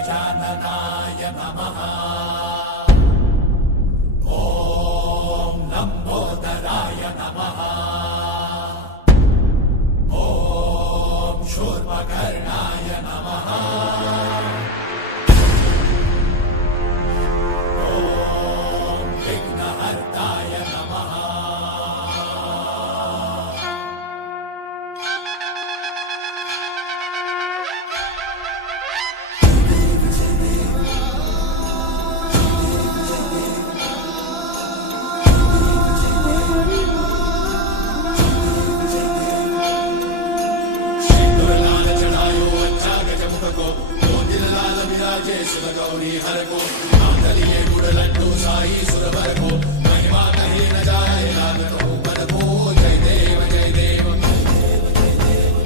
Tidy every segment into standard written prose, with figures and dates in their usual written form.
गजाननाय नमः। ॐ लम्बोदराय नमः। ॐ शूर्पकर्णाय नमः। ॐ विघ्नहर्ताय नमः। शिव गौरी हर को मातलिये गुड़ लड्डू साई सुरभर को महिमा कहीं न जाए लागत हो पर को। जय देव जय देव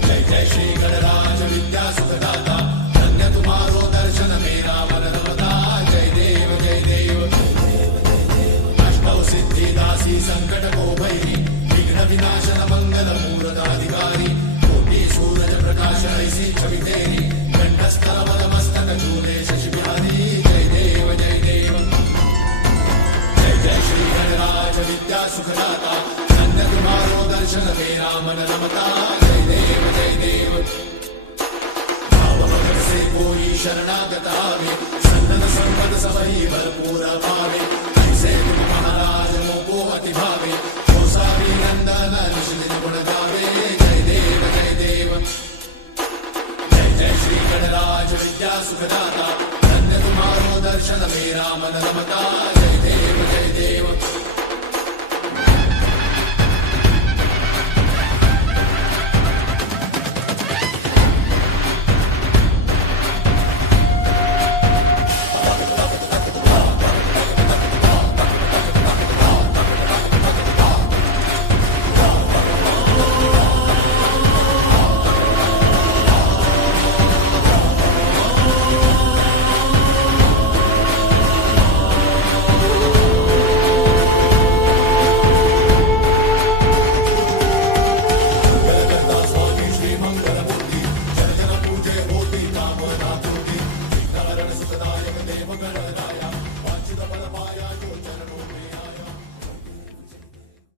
जय जय श्री गणराज विद्या सुखदाता धन्य तुम्हारो दर्शन मेरा मन रमता। जय देव जय देव अष्टौ सिद्धि दासी संकट को भैरी विघ्न विनाशन मंगल मूर्धाधिकारी कोटि सूरज प्रकाश ऐसी छवि तेरी कंठस्थल मद मस्तक झूले शशि बिहारी। जय देव जय देव जय जय श्री गणराज विद्या सुखदाता धन्य तुम्हारो दर्शन मेरा मन रमता। जय देव जय देव भाव भगत से कोई शरणागत आवे सन्नत संपद सबही भरपूर पावे। ऐसे तुम महाराज मोको अति भावे जो सारी नंदन निश्चित गुण गावे। जय देव जय देव जय श्री गणराज विद्या सुखदाता धन्य तुम्हारो दर्शन मेरा मन रमता।